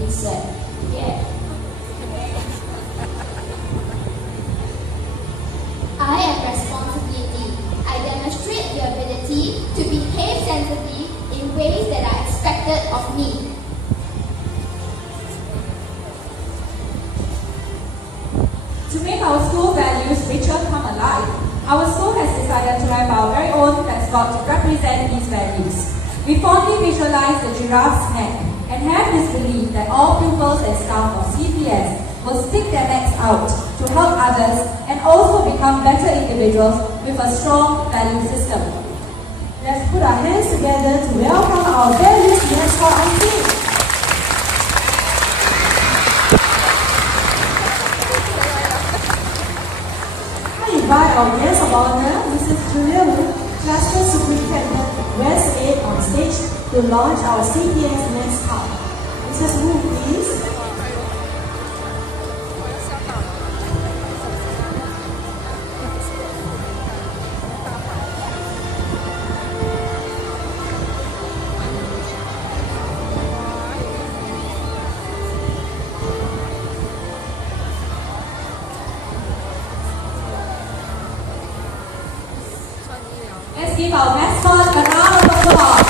listen. Yeah. I am responsibility. I demonstrate the ability to behave sensibly in ways that are expected of me. To make our school values richer come alive, our school has decided to have our very own mascot to represent these values. We fondly visualize the giraffe's neck and have this belief that all pupils and staff of CPS will stick their necks out to help others and also become better individuals with a strong value system. Let's put our hands together to welcome our values mascot on stage. I invite our guest of honor, Mrs. Julia Wu, Cluster Superintendent West 8 on stage to launch our CPS mascot. Mrs. Wu, please. Let's give our mascot a round of applause.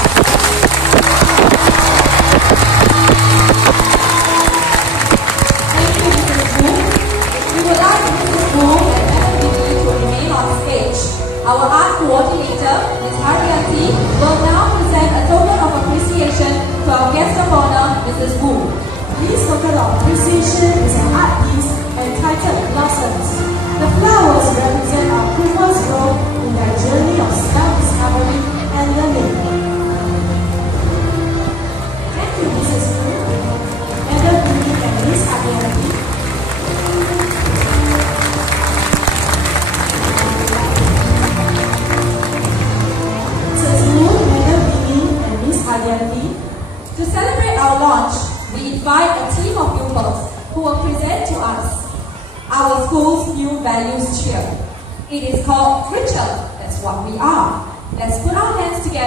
Thank you, Mrs. Wu. We would like Mrs. Wu and Madam Vicky to remain on stage. Our art coordinator, Ms. Haryanti, will now present a token of appreciation to our guest of honor, Mrs. Wu. This token of appreciation is an art piece entitled Blossoms. The flowers represent our pupils' growth in their journey of self-discovery and learning. Thank you, Mrs. Wu, Madam Lee, and Ms. Haryanti. Mrs. Wu, Madam Lee, and Ms. Haryanti. To celebrate our launch, we invite a team of pupils who will present to us our school's new values cheer. It is called Richer. That's what we are. Let's put our hands together.